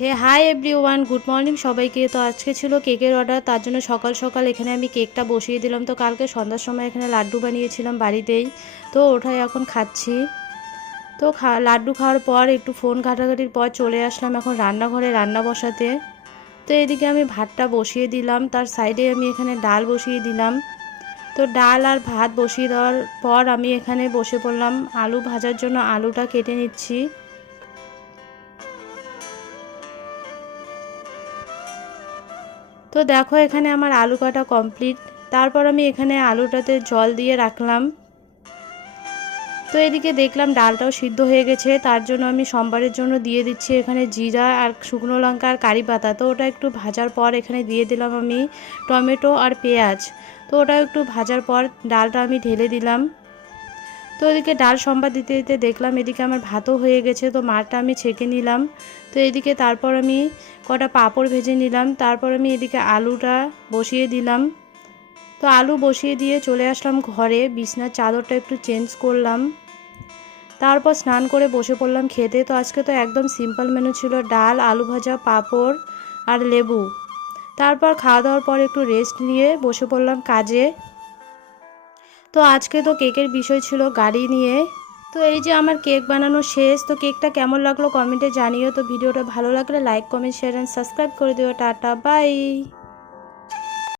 হে hi everyone, good morning সবাইকে। তো আজকে ছিল কেকের অর্ডার, তার জন্য সকাল সকাল এখানে আমি কেকটা বসিয়ে দিলাম। তো কালকে সন্ধ্যার সময় এখানে লাড্ডু বানিয়েছিলাম বাড়িতেই, তো ওটাই এখন খাচ্ছি। তো লাড্ডু খাওয়ার পর একটু ফোন ঘাটাঘাটির পর চলে আসলাম এখন রান্নাঘরে রান্না বসাতে। তো এদিকে আমি ভাতটা বসিয়ে দিলাম, তার সাইডে আমি এখানে ডাল বসিয়ে দিলাম। তো ডাল আর ভাত বসিয়ে দেওয়ার পর আমি এখানে বসে পড়লাম আলু ভাজার জন্য, আলুটা কেটে নিচ্ছি। তো দেখো এখানে আমার আলু কাটা কমপ্লিট। তারপর আমি এখানে আলুটাতে জল দিয়ে রাখলাম। তো এদিকে দেখলাম ডালটাও সিদ্ধ হয়ে গেছে, তার জন্য আমি সম্বারের জন্য দিয়ে দিচ্ছি এখানে জিরা আর শুকনো লঙ্কা আর কারি পাতা। তো ওটা একটু ভাজার পর এখানে দিয়ে দিলাম আমি টমেটো আর পেঁয়াজ। তো ওটা একটু ভাজার পর ডালটা আমি ঢেলে দিলাম। তো এদিকে ডাল সম্বার দিতে দিতে দেখলাম এদিকে আমার ভাতও হয়ে গেছে, তো মারটা আমি ছেঁকে নিলাম। তো এদিকে তারপর আমি কটা পাঁপড় ভেজে নিলাম। তারপর আমি এদিকে আলুটা বসিয়ে দিলাম। তো আলু বসিয়ে দিয়ে চলে আসলাম ঘরে, বিছনার চাদরটা একটু চেঞ্জ করলাম। তারপর স্নান করে বসে পড়লাম খেতে। তো আজকে তো একদম সিম্পল মেনু ছিল, ডাল, আলু ভাজা, পাঁপড় আর লেবু। তারপর খাওয়া দাওয়ার পর একটু রেস্ট নিয়ে বসে পড়লাম কাজে। তো আজকে তো কেকের বিষয় ছিল গাড়ি নিয়ে। তো এই যে আমার কেক বানানো শেষ। তো কেকটা কেমন লাগলো কমেন্টে জানিও। তো ভিডিওটা ভালো লাগলে like, comment, share and subscribe করে দিও। Tata, by.